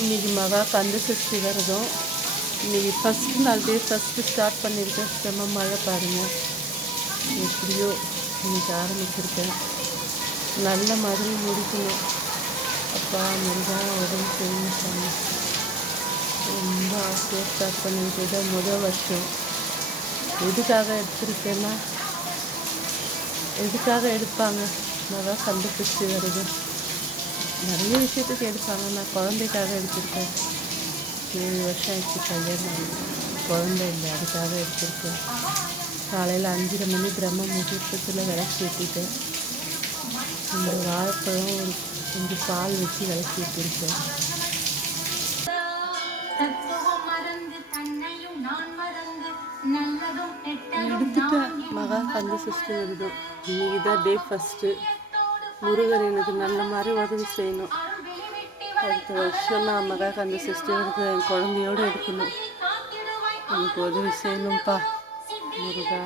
இன்றைக்கி மகா கந்த சஷ்டி விரதம். இன்றைக்கி ஃபஸ்ட்டு நாள் ஃபஸ்ட்டு ஸ்டார்ட் பண்ணியிருக்கேன். செம்ம மழை பாருங்கள். எப்படியோ இன்றைக்கி ஆரம்பிச்சிருக்கேன். நல்ல மாதிரி முடிக்கணும். அப்பா முருகா உடம்பு செய்யணும். ரொம்ப ஆசையாக ஸ்டார்ட் பண்ணிட்டு தான் முதல் வருஷம். எதுக்காக எடுத்திருக்கேன்னா, எதுக்காக எடுப்பாங்க மகா கந்த சஷ்டி விரதம்? நிறைய விஷயத்துக்கு எடுப்பாங்க. நான் குழந்தைக்காக எடுத்திருக்கேன். 7 வருஷம் ஆயிடுச்சு கல்யாணம், குழந்தை இல்லை, அதுக்காக எடுத்திருக்கேன். காலையில் 5:30 மணி பிரம்ம முகூர்த்தத்தில் விளக்கு ஏற்றிட்டேன். இந்த வாழைப்பழம் கொஞ்சம் பால் வச்சு விளக்கு ஏற்றிருக்கேன். எடுத்துட்டேன் மகா கந்த சஷ்டி விரதம். இன்னைக்கு தான் டே ஃபஸ்ட்டு. முருகர் எனக்கு நல்ல மாதிரி உதவி செய்யணும். அடுத்த வருஷம் நான் மகா கந்த சஷ்டி விரதம் என் குழந்தையோடு எடுக்கணும். எனக்கு உதவி செய்யணும்ப்பா முருகா.